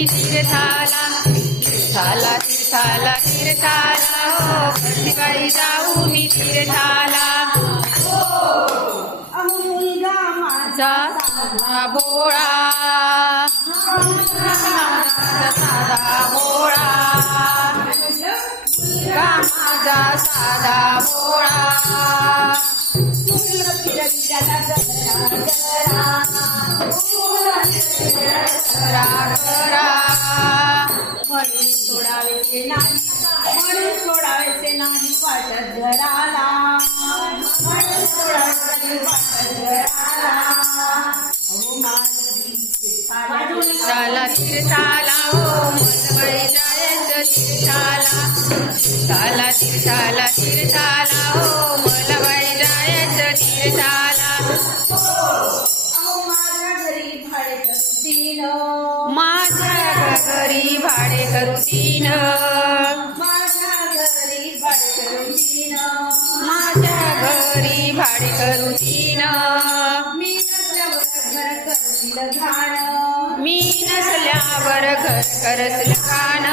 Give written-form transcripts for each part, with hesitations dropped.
मी तीर्थाला तीर्थाला तीर्थाला तीर्थाला हो प्रतिबाई जाऊ मी तीर्थाला माझा साधा भोळा साधा भोळा माझा साधा भोळा म्हणून सोडावेचे नाही वाटत घराला म्हणून सोडावेचे वाटत घराला तीर्थाला तीर्थाला हो मनवळी जायचं तीर्थाला तीर्थाला तीर्थाला तीर्थाला हो मनवळी जायचं तीर्थाला माझ्या घरी भाडे करू तीन माझ्या घरी भाडे करू तीन मी नसल्यावर घर करस लहान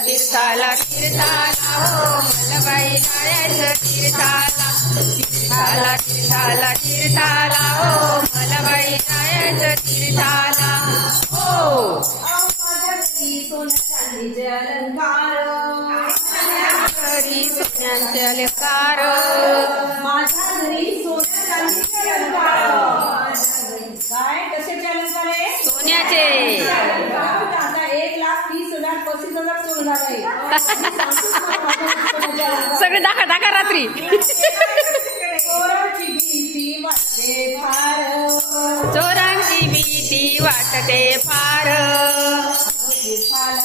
तीर्थाला तीर्थाला हो मलबाई जायचं तीर्थाला तीर्थाला तीर्थाला तीर्थाला हो मलबाई जायचं तीर्थाला हो घरी सोन्यांचे अलंकार माझ्या घरी सोन्याचे अलंकार काय कशाचे अलंकार आहे सोन्याचे आता 1,30,000 35,000 सोनं झालंय सगळे दाखा दाखा रात्री चोराची भीती वाटते फार चोरांची भीती वाटते फार तीर्थाला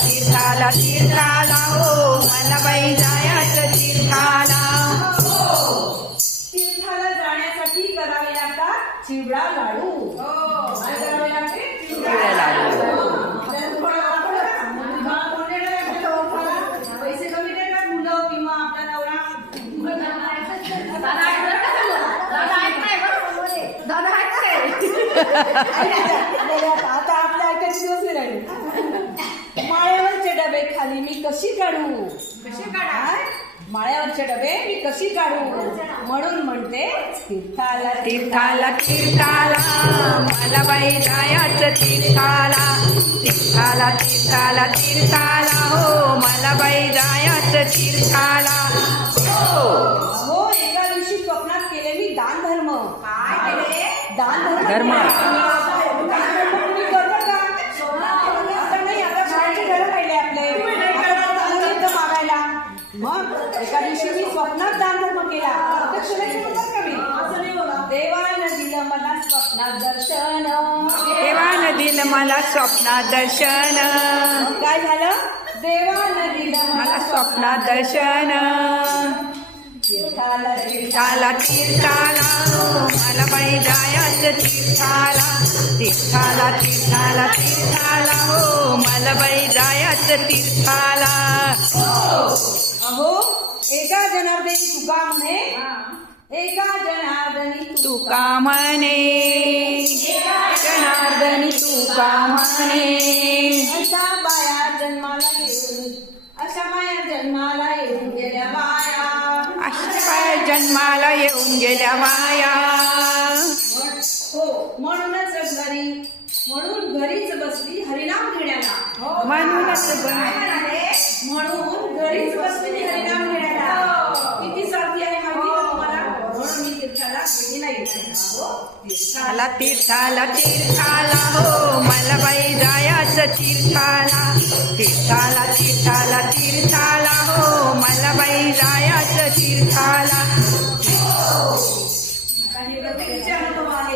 तीर्थाला तीर्थाला हो मला बाई जायचं तीर्थाला तीर्थाला जाण्यासाठी करावे लागतात चिवडा लाडू काय करावे लागते चिवडा लाडू पैसे कमी देतात मुलं किंवा आपला नवरा आता आपल्या ऐकायचे दिवस नाही राहिले माळ्यावरचे डबे खाली मी कशी काढू माळ्यावरचे डबे मी कशी काढू म्हणून म्हणते तीर्थाला तीर्थाला तीर्थाला मला बाई जायचं तीर्थाला तीर्थाला तीर्थाला तीर्थाला हो मला बाई जायचं तीर्थाला हो एका दिवशी स्वप्नात केले मी दान धर्म काय केले दान धर्म मग एका दिवशी मी स्वप्नात दान धर्म केला देवानं दिलं मला स्वप्नात दर्शन देवानं दिलं मला स्वप्नात दर्शन काय झालं देवानं दिलं मला स्वप्नात दर्शन तीर्थाला तीर्थाला तीर्थाला हो मला बाई जायचं तीर्थाला तीर्थाला तीर्थाला तीर्थाला हो मला बाई जायचं तीर्थाला अहो एका जनार्दनी तुका म्हणे एका जनार्दनी तुका म्हणे जनार्दनी तुका म्हणे अशा बाया जन्माला येऊन गेल्या बाया अशा जन्माला येऊन गेल्या माया हो म्हणून घरीच बसली हरिनाम घेण्याला म्हणूनच म्हणून घरीच बसली हरिनाम घेण्याला किती साथी आहे माहिती का तुम्हाला म्हणून मी तीर्थाला गेली नाही तीर्थाला तीर्थाला तीर्थाला हो मला बाई जायचं तीर्थाला तीर्थाला तीर्थाला तीर्थाला हो मला बाई जायचं तीर्थाला काही प्रत्येकाचे अनुभव आहे